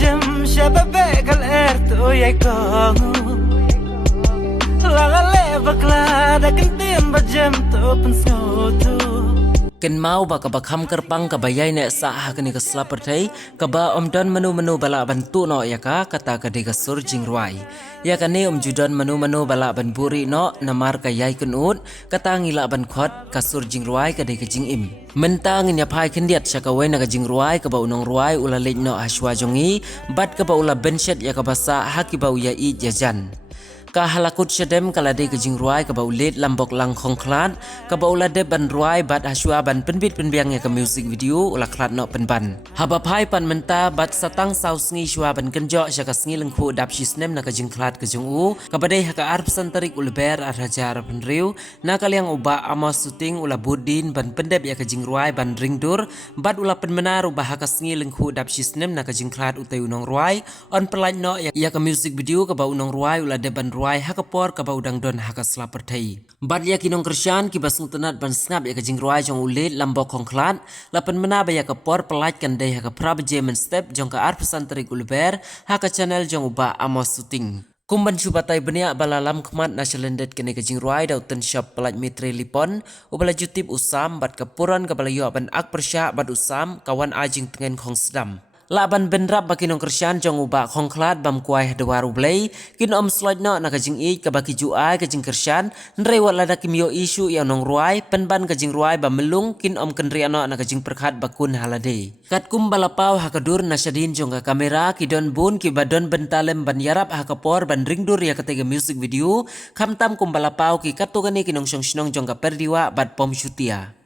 bajem shababe kal erto yai kongu lagale bakla da kentim bajem to pensngoto Ken mau ba ka bakham kerpang ka bayai ne sa ha kani ka slapertai ka ba omdan menu bala bantu no ya ka kata ka de ka surjing ruai ya kani judan menu bala ban buri no namar ka yai kunut kata ngila ban khot ka surjing ruai ka de ka jing im mentang nya phai kendiat saka wena ka jing ruai ka ba unong ruai ula lej no aswa jongi bat ka ba ula benchet ya ka basa ha ki ba ya i jajan ka halakut syadem kala de kejing ruai ka baulet lambok lang khongklat ka baula de ban ruai bat hasua ban penbit penbiang ya ka music video ula klat no penban haba phai pan menta bat satang saus ngi shua ban kenjo sya ka sngi lengkhu dap shisnem na ka jing klat ka jung u ka badai ha ka arp santarik ulber arhajar penriu na kaliang uba amos suting ula budin ban pendep ya ka jing ruai ban ringdur bat ula penmenar ubah ha ka sngi lengkhu dap shisnem na ka jing klat utei unong ruai on pelaj no ya ka music video ka ba unong ruai ula de ban ruai hakapor ka baudang don haka slapertai bad ya kinong krisyan ki basung tenat ban snap ya ka jing ruai jong ulit lambok khongklat lapan mena ba ya ka por pelaj kan dei haka prab jemen step jong ka arp santri kulber haka channel jong uba amos suting kumban subatai benia balalam khmat na selendet kene ka jing ruai dau ten shop pelaj mitre lipon ubala jutip usam bat kapuran ka balayo ban ak persya bat usam kawan ajing tengen khong sedam laban benrap baki nong krisyan jong uba khongklat bam kuai dewaru blei kin om slide no na kajing i ka baki juai kajing krisyan nrei wat lada kimyo isu ya nong ruai penban kajing ruai bam melung kin om kendri no na kajing perkhat bakun halade kat kum balapau hakadur na syadin jong ka kamera kidon bun ki badon bentalem ban yarap hakapor ban ringdur ya ketega music video kamtam kum balapau ki katugani kinong song jong ka perdiwa bat pom syutia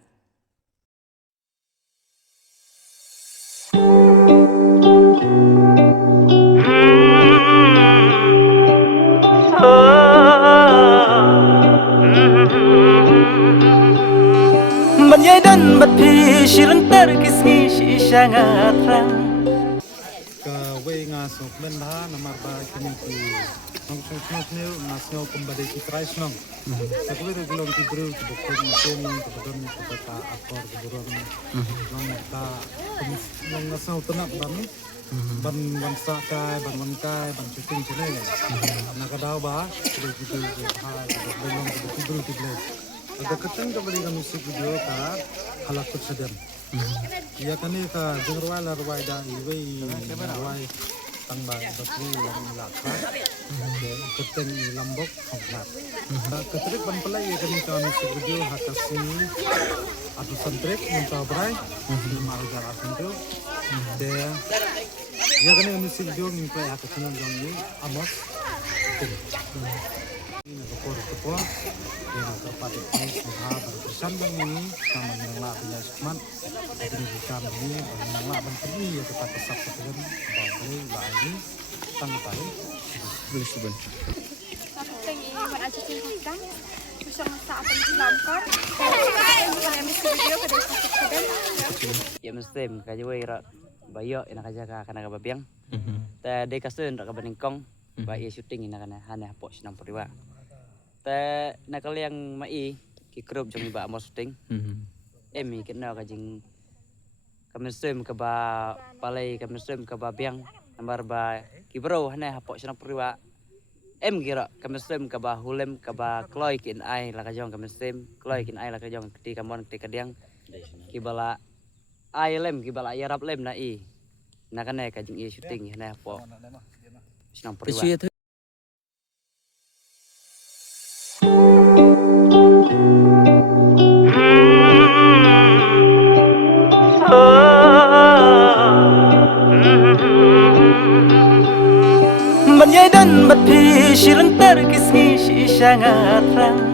Ban yai dan bat pi shirin ter kisngi shi sangat rang ka we nga sok ben ha namar ba kini ki nong sok sok ne nga sok pembade ki price nong sa ko ro gilong ki bro ki bokon ni ko nong ko don ko ta akor ki bro nong ta nong nga sok tanak ban ni ban sa kai ban chiting chene na ka daw ba ki ki ha nong ki bro ki ble ada keteng ka bali ka musik video ka halakut sedem ya kani ka jengruai la ruai da iwe ruai tang ba batri yang lakar keteng lambok khonglat ka ketrik ban pelai ya kani ka musik video hakasi atu santrik munta brai di marujar asentu de ya kani musik video ni play hakasi nan jong ni amos ini kepor yang dapat usaha berkesan bang ini sama mengelak bila semat pendidikan ini mengelak bantri ya kita kesap kemudian bahwa lah ini tanggung paling boleh suban. Tapi ini mana cincin hitam, bisa masak apa di langkar. Bukan yang mesti video kada sakit kedan. Ya mesti kaja wira bayo ina kaja ka kana babiang. Ta de kasun ra ka baningkong ba ia syuting ina kana hana po sinang periwa. Ta nakal yang mai ki grup jong ba amos syuting. Emi kena kajing kamisem ka ba palai kamisem ka ba biang nambar ba ki bro hana po sinang periwa. Em kira kamisem ka ba hulem ka ba kloi kin ai la ka jong kamisem kloi kin ai la ka jong ti kamon ti kadiang ki bala ai lem ki bala yarap lem na i na kana kajing i syuting hana po sinang periwa. Ban yai dan bat pi shirin ter kisngi shi sangat rang